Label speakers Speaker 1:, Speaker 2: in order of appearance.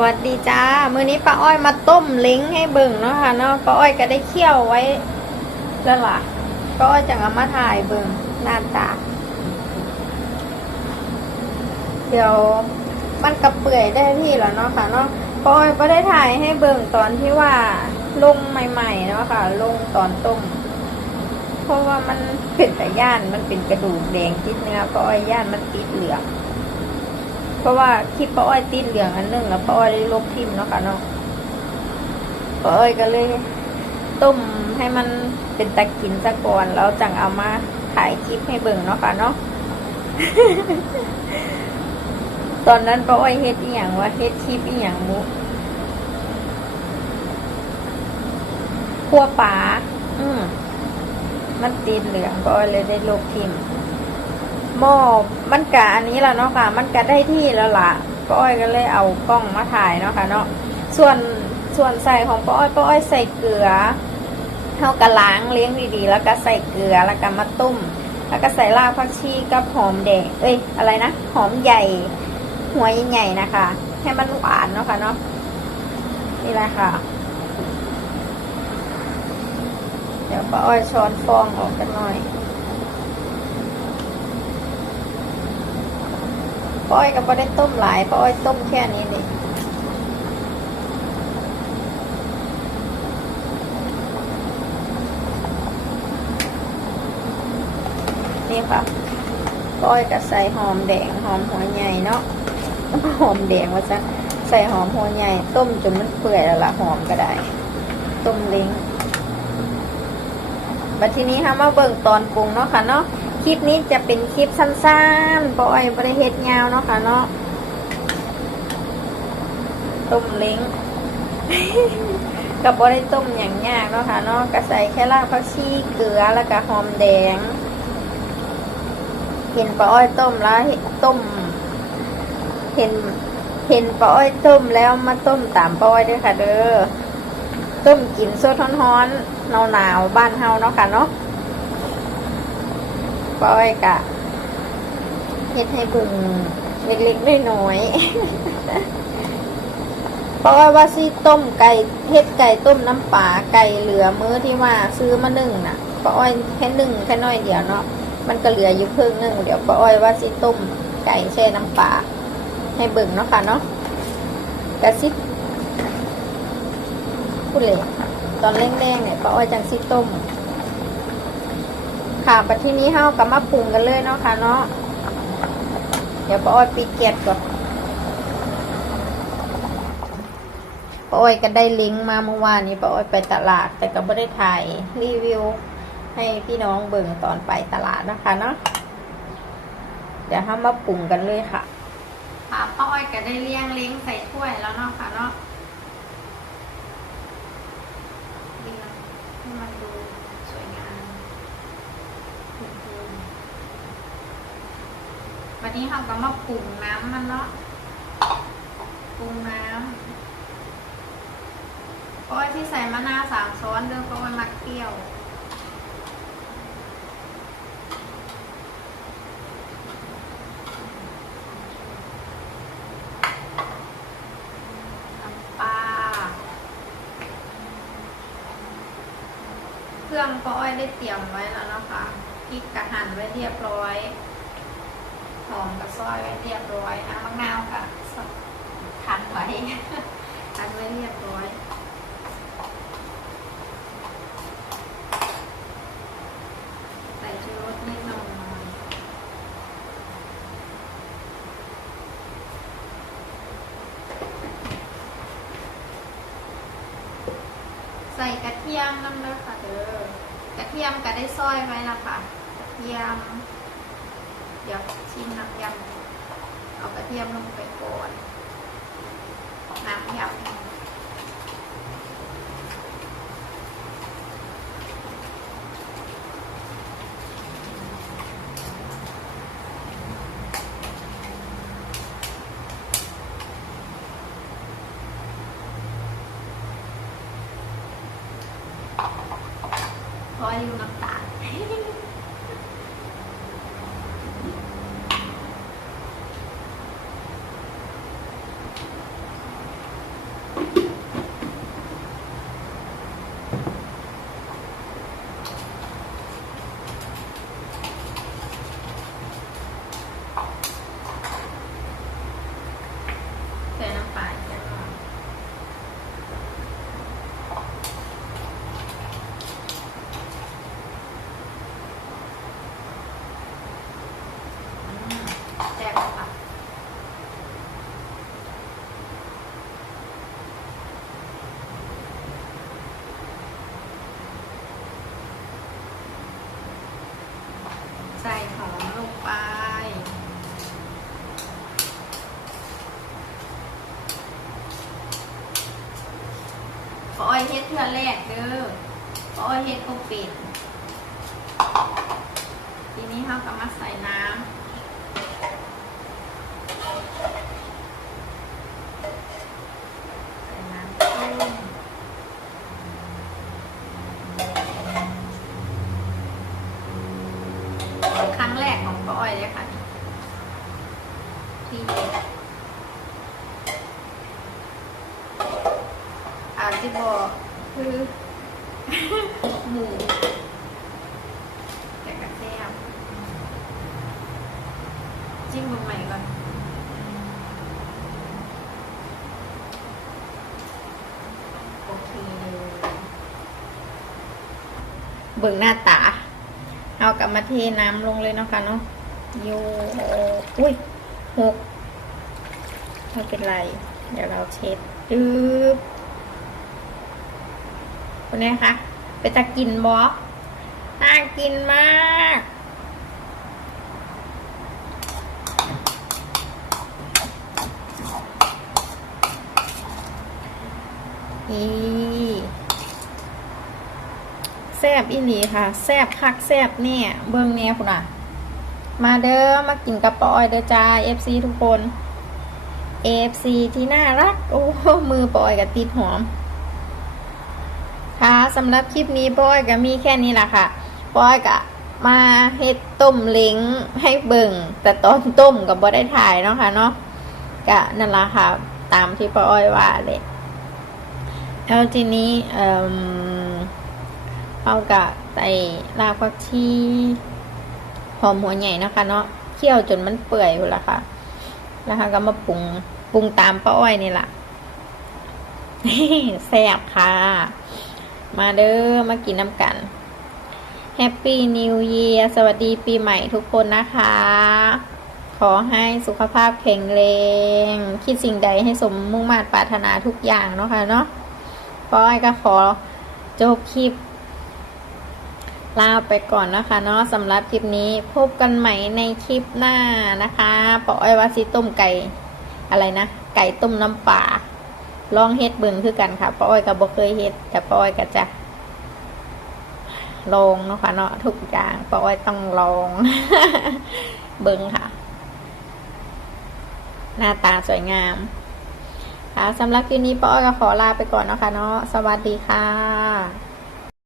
Speaker 1: วัสดีจ้า มื้อนี้ป้าอ้อยมาต้มเล้งให้เบิ่งเนาะค่ะเนาะป้าอ้อยก็ได้เคี่ยวไว้แล้วล่ะป้าอ้อยจะเอามาถ่ายเบิ่งหน้าตา เดี๋ยวมันกระเปื่อยได้ที่แล้วเนาะค่ะเนาะป้าอ้อยก็ได้ถ่ายให้เบิ่งตอนที่ว่าลงใหม่ๆเนาะค่ะ ลงตอนต้ม เพราะว่ามันเป็นแต่ย่านมันเป็นกระดูกแดงติดเนื้อป้าอ้อยย่านมันติดเหลือง เพราะว่าคลิปป้าอ้อยติดเหลืองอันหนึงแล้วป้าอ้อยได้ลบทิมเนาะค่ะเนาะป้าอ้อยก็เลย ต้มให้มันเป็นตะกินซะก่อนแล้วจังเอามาถ่ายคลิปให้เบิ่งเนาะค่ะเนาะตอนนั้นป้าอ้อยเฮ็ดอีหยังว่าเฮ็ดคลิปอีหยังมุขั่วปลาอืมมันติดเหลืองป้าอ้อยเลยได้ลบทิม หม้อมันกะอันนี้แล้วเนาะค่ะ มันกะได้ที่แล้วละป้าอ้อยก็เลยเอากล้องมาถ่ายเนาะค่ะเนาะส่วนส่วนใส่ของป้าอ้อยป้าอ้อยใส่เกลือเท่ากะล้างเลี้ยงดีๆ แล้วก็ใส่เกลือแล้วก็มาตุ้ม แล้วก็ใส่รากผักชีกับหอมแดงเอ้ยอะไรนะหอมใหญ่หัวใหญ่ๆนะคะ ให้มันหวานเนาะค่ะเนาะนี่แหละค่ะ เดี๋ยวป้าอ้อยช้อนฟองออกกันหน่อย ป้อยก็ไม่ได้ต้มหลายป้อยต้มแค่นี้นี่นี่ค่ะป้าอ้อยก็ใส่หอมแดงหอมหัวใหญ่เนาะหอมแดงว่าซะใส่หอมหัวใหญ่ ต้มจนมันเปื่อยแล้วละหอมก็ได้ ต้มเล้งบัดทีนี้ค่ะมาเบิ่งตอนปรุงเนาะค่ะเนาะ คลิปนี้จะเป็นคลิปสั้นๆปล่อยบริเฮ็ดยาวเนาะค่ะเนาะต้มเล้งกับบริต้มอย่างยากเนาะค่ะเนาะก็ใส่แค่รากผักชีเกลือแล้วก็หอมแดงเห็นปลาอ้อยต้มแล้วต้ม เห็นเห็นปลาอ้อยต้มแล้วมาต้มตามปลาอ้อยด้วยค่ะ เด้อต้มกินสดร้อนๆหนาวๆบ้านเฮาเนาะค่ะเนาะ ป้อยกะเฮ็ดให้เบึงเล็กๆน้อยๆเพราะว่าว่าซีต้มไก่เฮ็ดไก่ต้มน้ำปลาไก่เหลือมื้อที่ว่าซื้อมานึ่งน่ะป้าอ้อยแค่นึ่งแค่น้อยเดียวเนาะมันก็เหลืออยู่เพิ่งนึงเดี๋ยวป้าอ้อยว่าซีต้มไก่แช่น้ำปลาให้เบิ่งเนาะค่ะเนาะกะซิพูดเลยตอนแรงๆเนี่ยป้าอ้อยจังซีต้ม ค่ะปัจที่นี้เฮากับมาปรุงกันเลยเนาะค่ะเนาะ เดี๋ยวป้าอ้อยปิดแก๊สก่อนป้าอ้อยก็ได้ลิงก์มาเมื่อวานนี้ป้าอ้อยไปตลาด แต่ก็ไม่ได้ถ่ายรีวิว ให้พี่น้องเบิ่งตอนไปตลาดนะคะเนาะ เดี๋ยวเฮามาปรุงกันเลยค่ะ ค่ะป้าอ้อยก็ได้เลี้ยงลิงก์ใส่ถ้วยแล้วเนาะค่ะเนาะเรียงมันดูสวยงาม วันนี้เราก็มาปรุงน้ำมันเนาะปรุงน้ำเพราะว่าที่ใส่มะนาวสามช้อนเด้อเพราะว่ามักเปรี้ยวปลาเครื่องป้าอ้อยได้เตรียมไว้แล้วเนาะคะพริกกระหั่นไว้เรียบร้อย อมกับซอยไว้เรียบร้อยน้ำมะนาวค่ะคั้นไว้คั้นไว้เรียบร้อยใส่ชูรสนิดหน่อยใส่กระเทียมน้ำเด้ค่ะเด้อกระเทียมก็ได้ซอยไว้ละค่ะกระเทียม เดี๋ยวชิมน้ำยำเอากระเทียมลงไปก่อนน้ำยำพออยู่น้ำตาล ใส่น้ำปลาเยอะอืมแซ่บค่ะ ใส่หอมลงไป ขออ้อยเฮ็ดเทื่อแรกเด้อขออ้อยเฮ็ดก็ปิดทีนี้เขาก็มาใส่น้ำ ใส่น้ำต้ม ครั้งแรกของป้าอ้อย เลยค่ะนี่ที่อาจจะบอกคือหมูแต่กระเทียมจิ้มลงใหม่ก่อนโอเคเลยเบิ่งหน้าตาเอากลับมาเทน้ำลงเลยเนาะคะเนาะ โยอุ้ยหกไม่เป็นไร เดี๋ยวเราเช็ดดึบคนนี้คะไปตะกินบอน่ากินมากนี่แซบอีหลีค่ะ แซบคักแซบเนี่ย เบิ้งเนี่ยคุณอะ มาเด้อมากินกระป๋อยเด้อจ้า FC ทุกคน FC ที่น่ารัก โอ้มือปอยกับติดหอม ค่ะสำหรับคลิปนี้ปอยก็มีแค่นี้แหละค่ะปอยก็มาเฮ็ดต้มเล้งให้เบิ่ง แต่ตอนต้มกับบ่ได้ถ่ายเนาะค่ะเนาะก็นั่นละค่ะ ตามที่ปอยว่าเลยแล้วทีนี้ เอ่อเอากะใส่รากผักชี หอมหัวใหญ่นะคะ เนาะเคี่ยวจนมันเปื่อยอยู่ละค่ะแล้วค่ะก็มาปรุงปรุงตามป้าอ้อยนี่แหละแซ่บค่ะ มาเด้อมากินน้ำกันแฮปปี้นิว e ย r สวัสดีปีใหม่ทุกคนนะคะ ขอให้สุขภาพแข็งแรงคิดสิ่งใดให้สมมุ่งมา่ปรารถนาทุกอย่างเนาะค่ะเนาะป้อยก็ขอจบคลิป ลาไปก่อนนะคะเนาะสำหรับคลิปนี้พบกันใหม่ในคลิปหน้านะคะปออ้อยว่าซิต้มไก่อะไรนะ ไก่ต้มน้ำปลาลองเฮ็ดเบิ่งคือกันค่ะปอ้อยก็บ่เคยเฮ็ดแต่ปอ้อยก็จะลองนะคะเนาะทุกอย่างปอ้อยต้องลองเบิ่งค่ะ หน้าตาสวยงาม ค่ะสำหรับคลิปนี้ปอ้อยก็ขอลาไปก่อนนะคะเนาะสวัสดีค่ะ